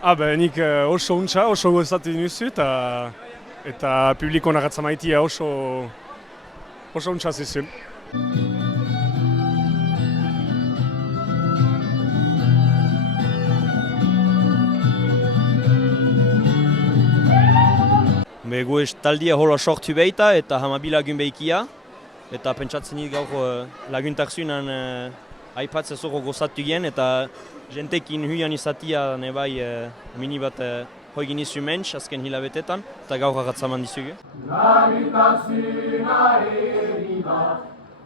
Nik oso untxa, oso gozatu dinuzu eta publiko nagatza maitia oso untxa zizun. Gu taldia hola sortu behita eta hamabi lagun behikia. Eta pentsatzen dut gaur laguntak zuenan aipatzea zoko gozatu gen eta jentekin huian izatia nebai mini bat hoigin izu mentz azken hilabetetan eta gaur agatzaman dizugu. Laguntak zuena eri bat,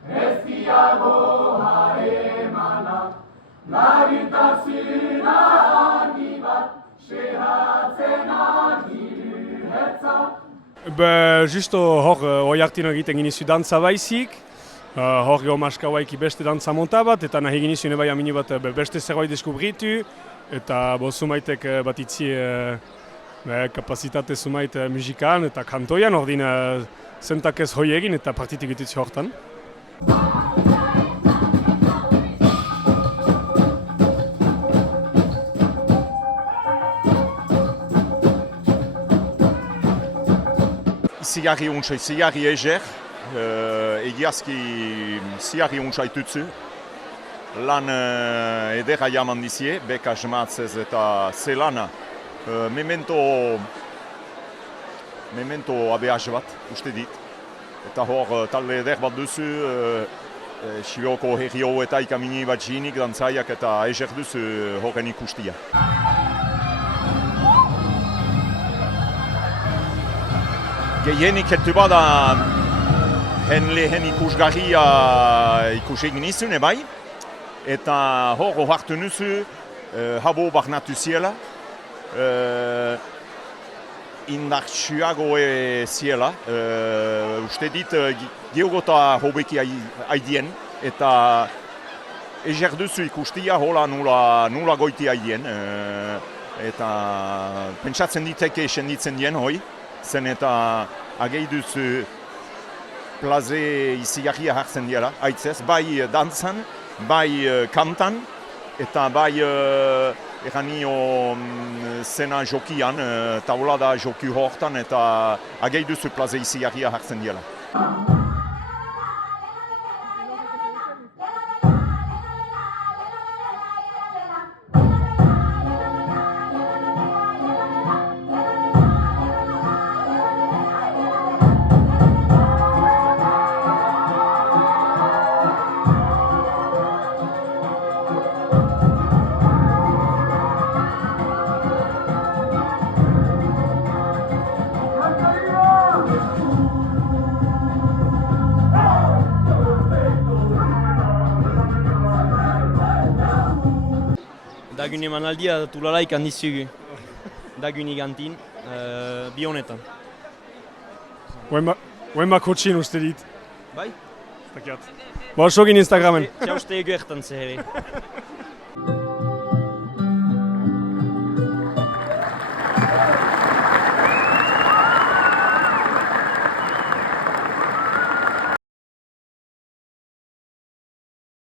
ez diago haremana. Laguntak zuena argi bat, sehatzen argi hertza. Justo hor oiartin egiten ginizu dantza baizik, hor geomaskauaiki beste dantza monta bat, eta nahi ginizu nebai amini bat beste zerbait deskubritu, eta zumaitek bat itzi kapazitate zumait musikan eta kantoian, ordin zentak ez hoi egin eta partitik ditutzi hortan. Zigarri untsa, zigarri eger, egiazki zigarri untsa itutzu. Lan edera jaman dizie, beka asmatzez eta zelana. Memento abeaz bat, uste dit. Eta hor talde eder bat duzu, Sioko herrio eta ikamini bat jinik dantzaiak eta eger duzu horren ikustia. Gehienik heltu bada lehen ikusgarria ikus egin izun ebai. Eta hor hartu nuzu habo barnatu ziela. Indartsuago ziela. Uste dit geogota hobeki haidien. Eta eger duzu ikustia hola nula goiti haidien. Eta pentsatzen diteke esenditzen dien hoi. Zen eta agei duzu plaze izigarria hartzen diela, haitzez, bai dantzan, bai kantan, eta bai erranio zena jokian, taulada joki hortan, eta agei duzu plaze izigarria hartzen diela. Dagun emanaldia tulalaik handizugu. Dagun igantin, bi honetan. Oen kotxin uste dit. Bai? Takiat. Sogin Instagramen. Txauste egu ertan zehere.